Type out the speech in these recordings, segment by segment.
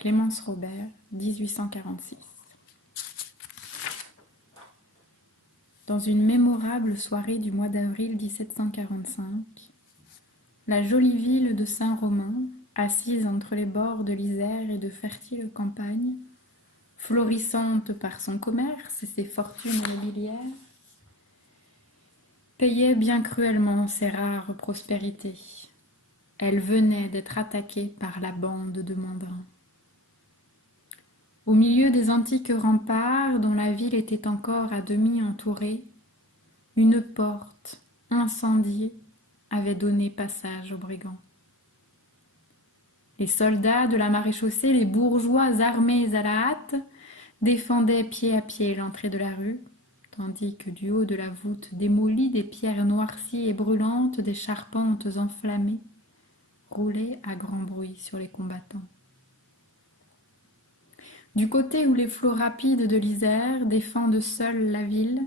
Clémence Robert, 1846. Dans une mémorable soirée du mois d'avril 1745, la jolie ville de Saint-Romain, assise entre les bords de l'Isère et de fertiles campagnes, florissante par son commerce et ses fortunes immobilières, payait bien cruellement ses rares prospérités. Elle venait d'être attaquée par la bande de Mandrin. Au milieu des antiques remparts dont la ville était encore à demi entourée, une porte, incendiée, avait donné passage aux brigands. Les soldats de la maréchaussée, les bourgeois armés à la hâte, défendaient pied à pied l'entrée de la rue, tandis que du haut de la voûte démolie, des pierres noircies et brûlantes, des charpentes enflammées, roulaient à grand bruit sur les combattants. Du côté où les flots rapides de l'Isère défendent seuls la ville,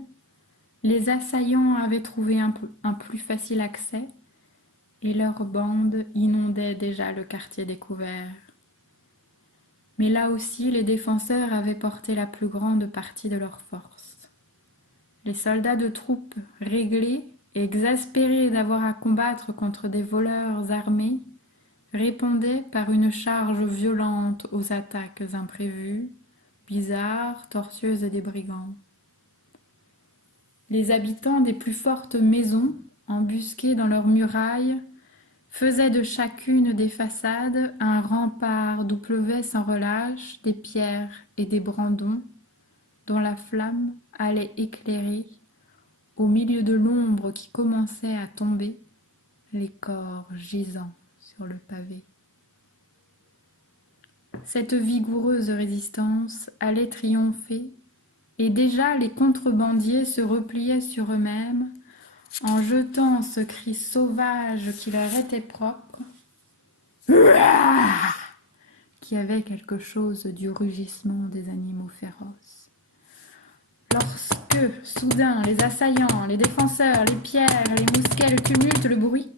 les assaillants avaient trouvé un plus facile accès, et leurs bandes inondaient déjà le quartier découvert. Mais là aussi, les défenseurs avaient porté la plus grande partie de leurs forces. Les soldats de troupes réglés, exaspérés d'avoir à combattre contre des voleurs armés, répondaient par une charge violente aux attaques imprévues, bizarres, tortueuses des brigands. Les habitants des plus fortes maisons, embusqués dans leurs murailles, faisaient de chacune des façades un rempart d'où pleuvaient sans relâche des pierres et des brandons, dont la flamme allait éclairer, au milieu de l'ombre qui commençait à tomber, les corps gisant sur le pavé. Cette vigoureuse résistance allait triompher, et déjà les contrebandiers se repliaient sur eux-mêmes en jetant ce cri sauvage qui leur était propre, qui avait quelque chose du rugissement des animaux féroces. Lorsque, soudain, les assaillants, les défenseurs, les pierres, les mousquets, le tumulte, le bruit,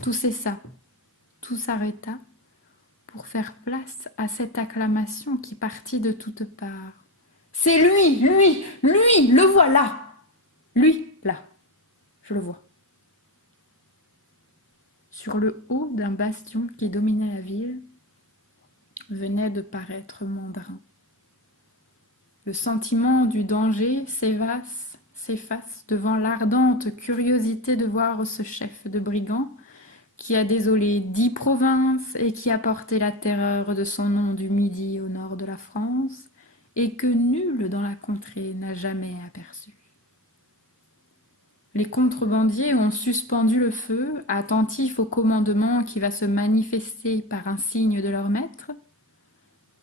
tout cessa, tout s'arrêta pour faire place à cette acclamation qui partit de toutes parts. « C'est lui, lui, lui, le voilà ! Lui, là, je le vois. » Sur le haut d'un bastion qui dominait la ville, venait de paraître Mandrin. Le sentiment du danger s'efface devant l'ardente curiosité de voir ce chef de brigands qui a désolé 10 provinces et qui a porté la terreur de son nom du Midi au nord de la France et que nul dans la contrée n'a jamais aperçu. Les contrebandiers ont suspendu le feu, attentifs au commandement qui va se manifester par un signe de leur maître.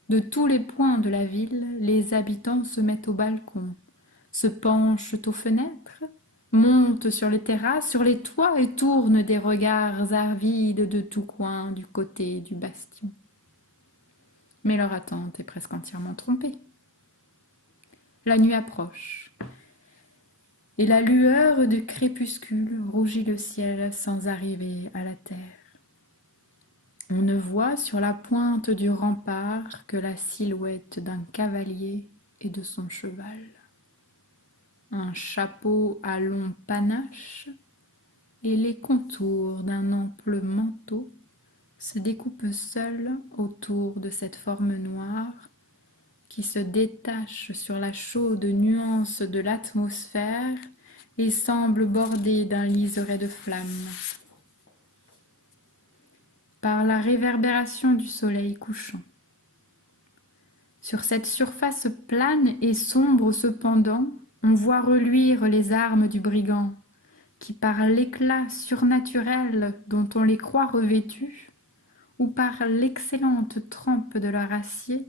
De tous les points de la ville, les habitants se mettent au balcon, se penchent aux fenêtres, montent sur les terrasses, sur les toits et tournent des regards avides de tous coins du côté du bastion. Mais leur attente est presque entièrement trompée. La nuit approche, et la lueur du crépuscule rougit le ciel sans arriver à la terre. On ne voit sur la pointe du rempart que la silhouette d'un cavalier et de son cheval. Un chapeau à long panache et les contours d'un ample manteau se découpent seuls autour de cette forme noire qui se détache sur la chaude nuance de l'atmosphère et semble bordée d'un liseré de flammes. Par la réverbération du soleil couchant. Sur cette surface plane et sombre cependant, on voit reluire les armes du brigand, qui par l'éclat surnaturel dont on les croit revêtus, ou par l'excellente trempe de leur acier,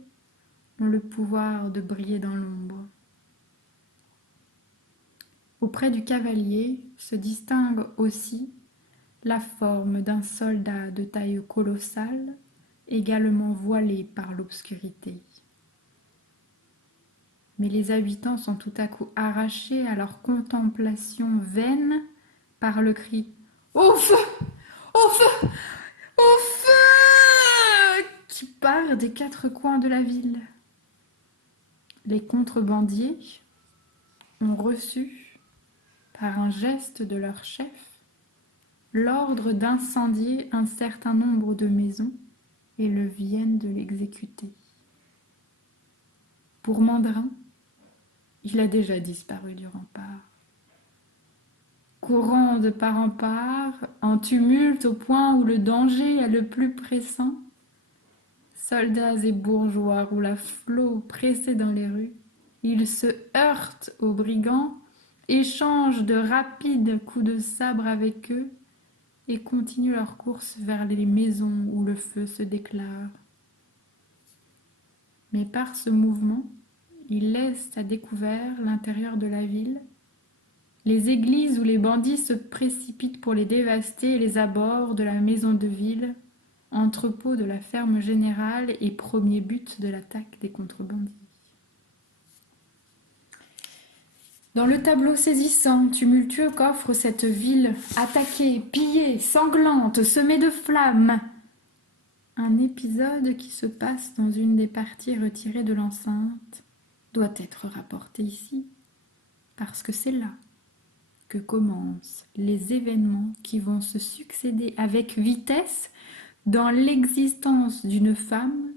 ont le pouvoir de briller dans l'ombre. Auprès du cavalier se distingue aussi la forme d'un soldat de taille colossale, également voilé par l'obscurité. Mais les habitants sont tout à coup arrachés à leur contemplation vaine par le cri « Au feu ! Au feu ! Au feu !» qui part des 4 coins de la ville. Les contrebandiers ont reçu, par un geste de leur chef, l'ordre d'incendier un certain nombre de maisons et le viennent de l'exécuter. Pour Mandrin, il a déjà disparu du rempart. Courant de part en part, en tumulte au point où le danger est le plus pressant, soldats et bourgeois roulent à flot pressés dans les rues. Ils se heurtent aux brigands, échangent de rapides coups de sabre avec eux et continuent leur course vers les maisons où le feu se déclare. Mais par ce mouvement, ils laissent à découvert l'intérieur de la ville, les églises où les bandits se précipitent pour les dévaster et les abords de la maison de ville, entrepôt de la ferme générale et premier but de l'attaque des contrebandiers. Dans le tableau saisissant, tumultueux qu'offre cette ville, attaquée, pillée, sanglante, semée de flammes, un épisode qui se passe dans une des parties retirées de l'enceinte doit être rapporté ici, parce que c'est là que commencent les événements qui vont se succéder avec vitesse dans l'existence d'une femme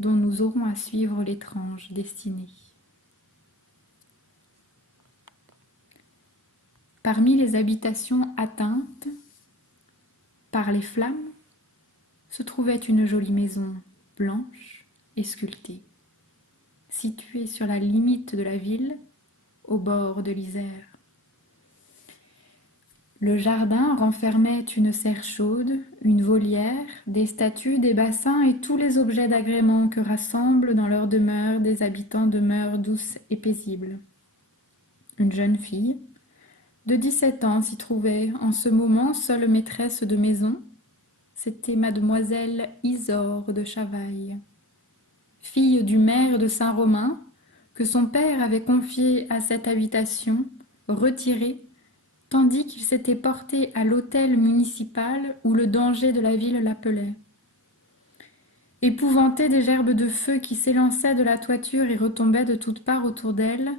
dont nous aurons à suivre l'étrange destinée. Parmi les habitations atteintes par les flammes se trouvait une jolie maison blanche et sculptée, située sur la limite de la ville, au bord de l'Isère. Le jardin renfermait une serre chaude, une volière, des statues, des bassins et tous les objets d'agrément que rassemblent dans leur demeure des habitants de mœurs douces et paisibles. Une jeune fille de 17 ans s'y trouvait en ce moment seule maîtresse de maison. C'était mademoiselle Isaure de Chavaille, fille du maire de Saint-Romain, que son père avait confié à cette habitation, retirée, tandis qu'il s'était porté à l'hôtel municipal où le danger de la ville l'appelait. Épouvantée des gerbes de feu qui s'élançaient de la toiture et retombaient de toutes parts autour d'elle,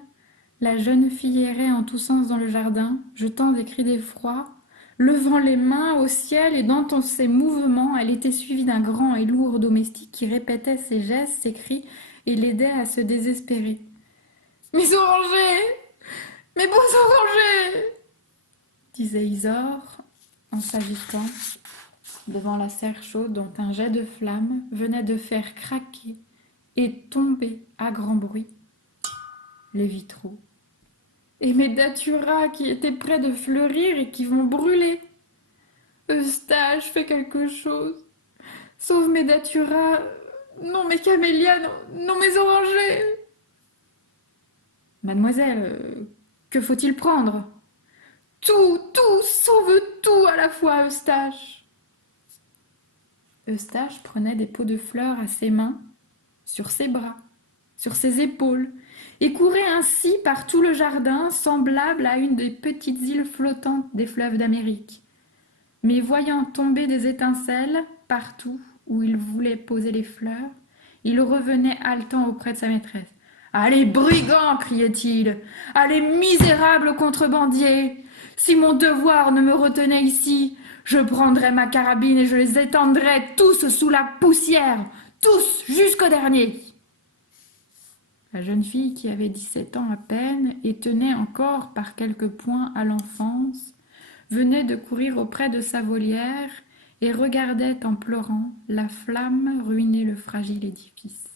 la jeune fille errait en tous sens dans le jardin, jetant des cris d'effroi, levant les mains au ciel et dans ses mouvements, elle était suivie d'un grand et lourd domestique qui répétait ses gestes, ses cris et l'aidait à se désespérer. « Mes orangers! Mes beaux orangers !» disait Isaure en s'agitant devant la serre chaude dont un jet de flamme venait de faire craquer et tomber à grand bruit les vitraux. Et mes daturas qui étaient près de fleurir et qui vont brûler. Eustache, fais quelque chose. Sauve mes daturas. Non, mes camélias, non, mes orangers. Mademoiselle, que faut-il prendre? Tout, sauve tout à la fois, Eustache. Eustache prenait des pots de fleurs à ses mains, sur ses bras, sur ses épaules, et courait ainsi par tout le jardin, semblable à une des petites îles flottantes des fleuves d'Amérique. Mais voyant tomber des étincelles partout où il voulait poser les fleurs, il revenait haletant auprès de sa maîtresse. « Allez, brigands !» criait-il. « Allez, misérables contrebandiers ! Si mon devoir ne me retenait ici, je prendrais ma carabine et je les étendrais tous sous la poussière, tous jusqu'au dernier !» La jeune fille, qui avait 17 ans à peine et tenait encore par quelques points à l'enfance, venait de courir auprès de sa volière et regardait en pleurant la flamme ruiner le fragile édifice.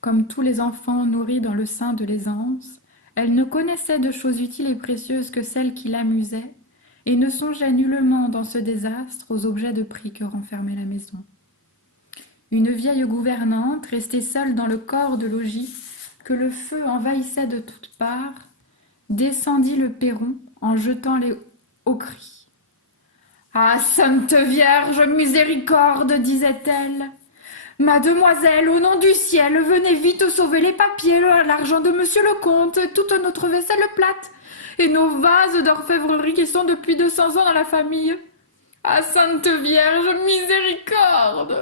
Comme tous les enfants nourris dans le sein de l'aisance, elle ne connaissait de choses utiles et précieuses que celles qui l'amusaient et ne songeait nullement dans ce désastre aux objets de prix que renfermait la maison. Une vieille gouvernante, restée seule dans le corps de logis, que le feu envahissait de toutes parts, descendit le perron en jetant les hauts cris. « Ah, Sainte Vierge, miséricorde !» disait-elle. « Mademoiselle, au nom du ciel, venez vite sauver les papiers, l'argent de monsieur le comte, toute notre vaisselle plate, et nos vases d'orfèvrerie qui sont depuis 200 ans dans la famille. Ah, Sainte Vierge, miséricorde !»